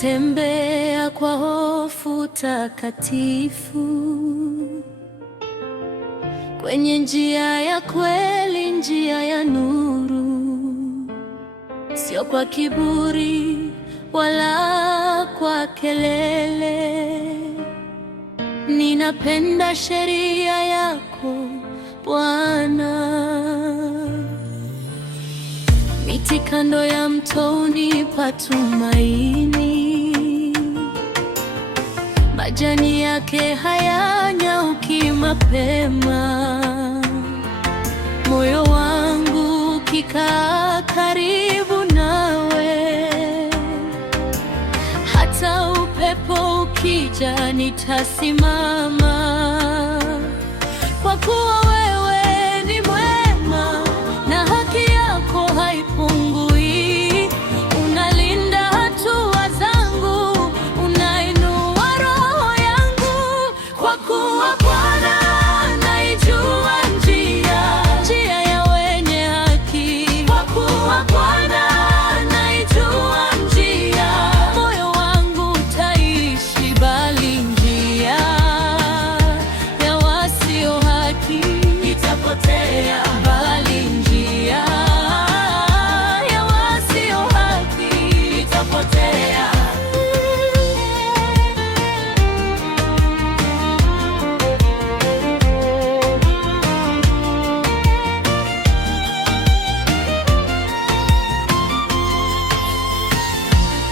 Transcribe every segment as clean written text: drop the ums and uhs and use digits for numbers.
Natembea kwa hofu takatifu, kwenye njia ya kweli, njia ya nuru, sio kwa kiburi wala kwa kelele. Ninapenda sheria yako Bwana. Miti kando ya mto hunipa tumaini, majani yake hayanyauki mapema. Moyo wangu ukikaa karibu nawe, hata upepo ukija nitasimama, kwa kuwa wewe ni mwema na haki yako haipungui. Unalinda hatua zangu, unainua roho yangu, kwa kuwa Bwana naijua njia ya wenye haki. Kwa kuwa Bwana naijua njia, moyo wangu utaishi, bali njia ya wasio haki itapotea. Bali njia ya wasio haki itapotea.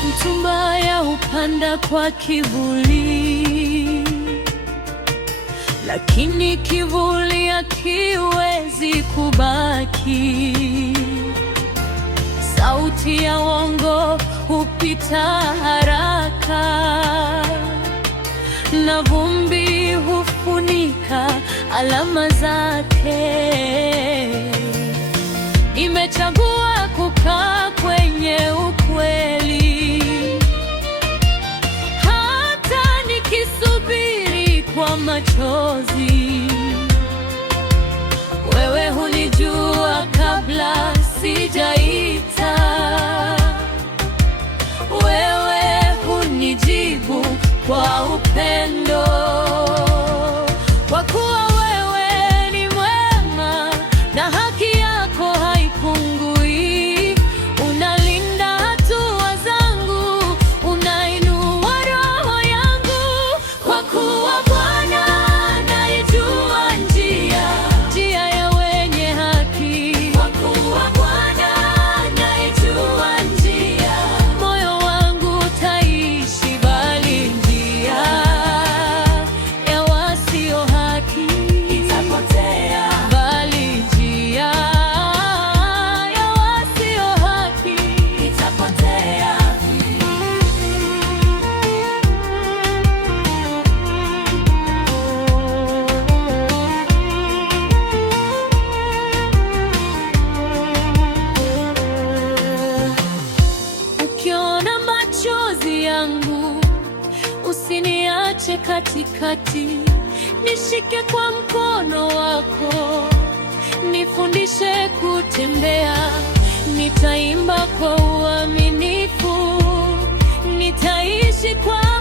Mtu mbaya hupanda kwa kivuli, lakini kivuli hakiwezi kubaki. Sauti ya uongo hupita haraka, na vumbi hufunika alama zake. Nimechagua kukaa kwenye ukweli, hata nikisubiri kwa machozi. Wewe hunijua kabla sijaita, wewe hunijibu kwa upendo, kwa kuwa wewe ni mwema na haki yako haipungui. Unalinda hatua zangu, unainua roho yangu, kwa kuwa Bwana naijua njia ya wenye haki. Kwa kuwa Bwana naijua njia, moyo wangu utaishi, bali njia ya wasio haki itapotea. Bali njia ya wasio haki itapotea. Ukiona machozi yangu, usiniache katikati. Nishike kwa mkono wako, nifundishe kutembea. Nitaimba kwa uaminifu, nitaishi kwa